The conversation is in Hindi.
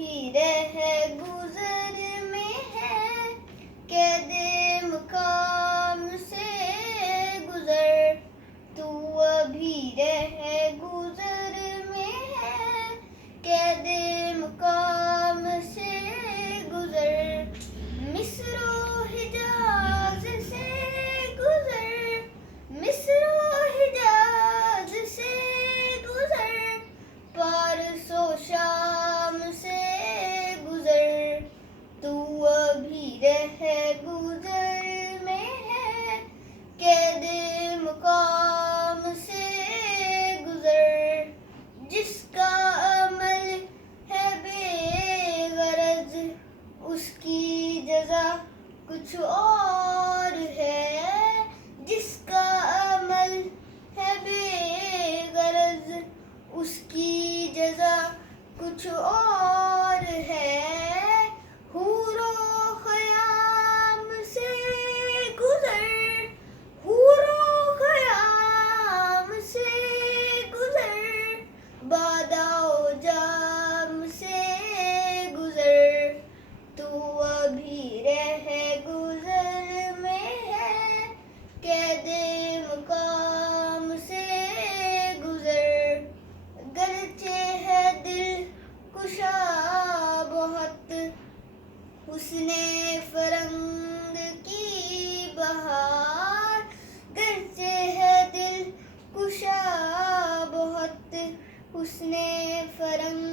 अभी रह गुजर में है, कैदे मकाम से गुजर। तू अभी रह गुजर में है, कैदे मकाम से गुजर। मिस्रो हिजाज से गुजर, मिस्रो हिजाज से गुजर, पारसो शाम से गुजर। तू अभी रह गुजर में है, कैदे मकाम से गुजर। जिसका अमल है बेगरज, उसकी जज़ा कुछ और है। जिसका अमल है बेगरज, उसकी जज़ा कुछ और है। हूरो ख़याम से गुजर, हूरो ख़याम से गुजर, बादाओ जाम से गुजर। तू अभी रह गुजर में है, कैदे मकाम से गुजर। गरचे है दिल कुशा बहुत, हुस्ने फरंग की बहार। गरचे है दिल कुशा बहुत, हुस्ने फरंग